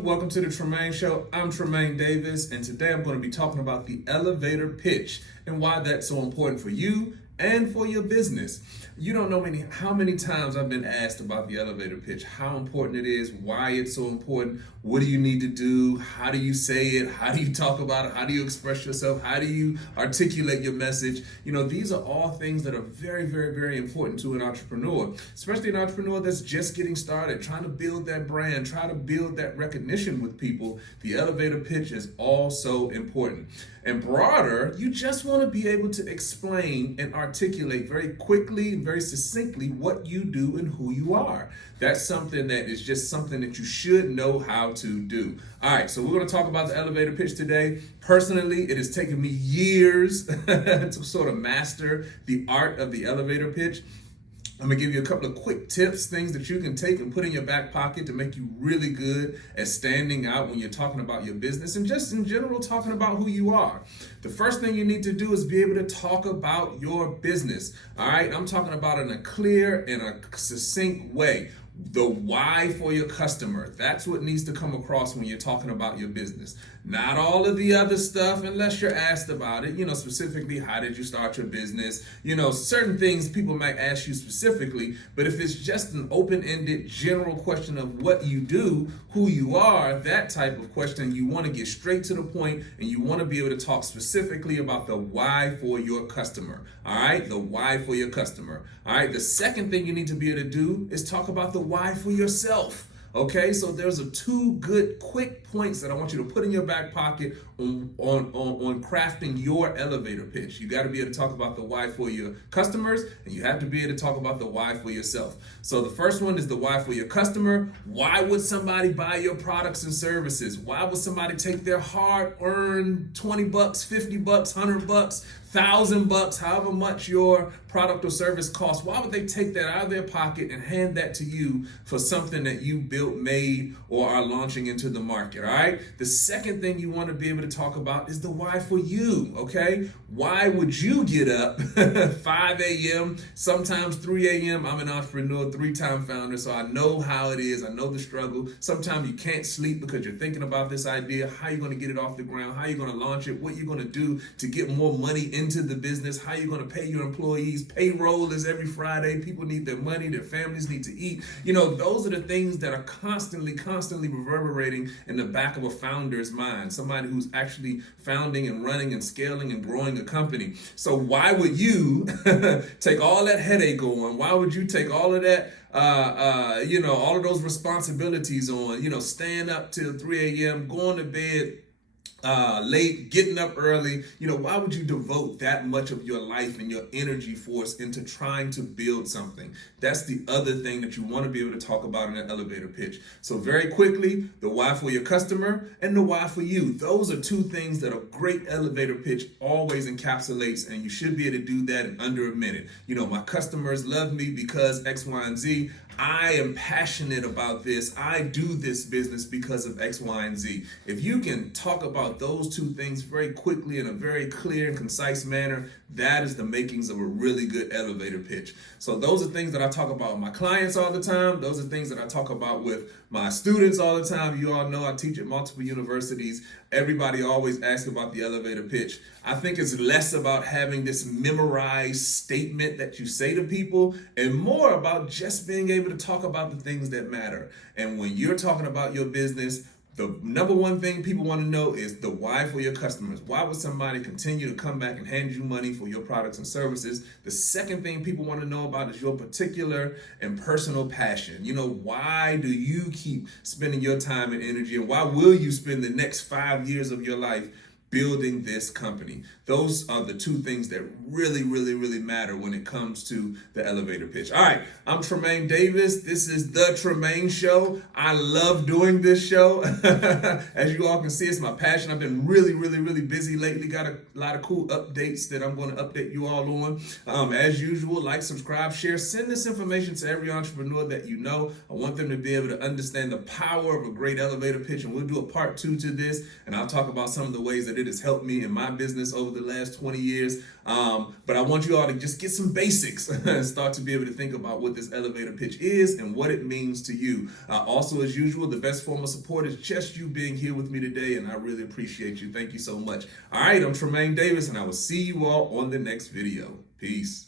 Welcome to the Tremain Show. I'm Tremain Davis, and today I'm going to be talking about the elevator pitch and why that's so important for you and for your business. You don't know how many times I've been asked about the elevator pitch, how important it is, why it's so important, what do you need to do, how do you say it, how do you talk about it, how do you express yourself, how do you articulate your message. You know, these are all things that are very, very, very important to an entrepreneur, especially an entrepreneur that's just getting started, trying to build that brand, try to build that recognition with people. The elevator pitch is also important. And broader, you just want to be able to explain and articulate very quickly and very succinctly what you do and who you are. That's something that is just something that you should know how to do. All right, so we're going to talk about the elevator pitch today. Personally, it has taken me years to sort of master the art of the elevator pitch. I'm gonna give you a couple of quick tips, things that you can take and put in your back pocket to make you really good at standing out when you're talking about your business and just in general talking about who you are. The first thing you need to do is be able to talk about your business. All right, I'm talking about in a clear and a succinct way. The why for your customer. That's what needs to come across when you're talking about your business. Not all of the other stuff unless you're asked about it. You know, specifically, how did you start your business? You know, certain things people might ask you specifically, but if it's just an open-ended general question of what you do, who you are, that type of question, you want to get straight to the point and you want to be able to talk specifically about the why for your customer. All right, the why for your customer. All right, the second thing you need to be able to do is talk about the why for yourself. Okay, so there's two good quick points that I want you to put in your back pocket on crafting your elevator pitch. You got to be able to talk about the why for your customers, and you have to be able to talk about the why for yourself. So the first one is the why for your customer. Why would somebody buy your products and services? Why would somebody take their hard-earned $20, $50, $100, $1,000, however much your product or service costs? Why would they take that out of their pocket and hand that to you for something that you built, made, or are launching into the market? All right. The second thing you want to be able to talk about is the why for you. Okay. Why would you get up 5 a.m., sometimes 3 a.m.? I'm an entrepreneur, 3-time founder, so I know how it is. I know the struggle. Sometimes you can't sleep because you're thinking about this idea, how you're going to get it off the ground, how you're going to launch it, what you're going to do to get more money into the business, how you're going to pay your employees. Payroll is every Friday. People need their money. Their families need to eat. You know, those are the things that are constantly reverberating in the back of a founder's mind, somebody who's actually founding and running and scaling and growing a company. So why would you take all that headache on? Why would you take all of that all of those responsibilities on, staying up till 3 a.m., going to bed late, getting up early? Why would you devote that much of your life and your energy force into trying to build something? That's the other thing that you want to be able to talk about in an elevator pitch. So very quickly, the why for your customer and the why for you. Those are two things that a great elevator pitch always encapsulates, and you should be able to do that in under a minute. My customers love me because X, Y, and Z. I am passionate about this. I do this business because of X, Y, and Z. If you can talk about those two things very quickly in a very clear and concise manner, that is the makings of a really good elevator pitch. So those are things that I talk about with my clients all the time. Those are things that I talk about with my students all the time. You all know I teach at multiple universities. Everybody always asks about the elevator pitch. I think it's less about having this memorized statement that you say to people and more about just being able to talk about the things that matter. And when you're talking about your business, the number one thing people want to know is the why for your customers. Why would somebody continue to come back and hand you money for your products and services? The second thing people want to know about is your particular and personal passion. Why do you keep spending your time and energy, and why will you spend the next 5 years of your life building this company. Those are the two things that really, really, really matter when it comes to the elevator pitch. All right, I'm Tremain Davis. This is the Tremain Show. I love doing this show. As you all can see, it's my passion. I've been really, really, really busy lately. Got a lot of cool updates that I'm going to update you all on. As usual, like, subscribe, share, send this information to every entrepreneur that you know. I want them to be able to understand the power of a great elevator pitch, and we'll do a part 2 to this, and I'll talk about some of the ways that it has helped me in my business over the last 20 years. But I want you all to just get some basics and start to be able to think about what this elevator pitch is and what it means to you. Also, as usual, the best form of support is just you being here with me today, and I really appreciate you. Thank you so much. All right, I'm Tremain Davis, and I will see you all on the next video. Peace.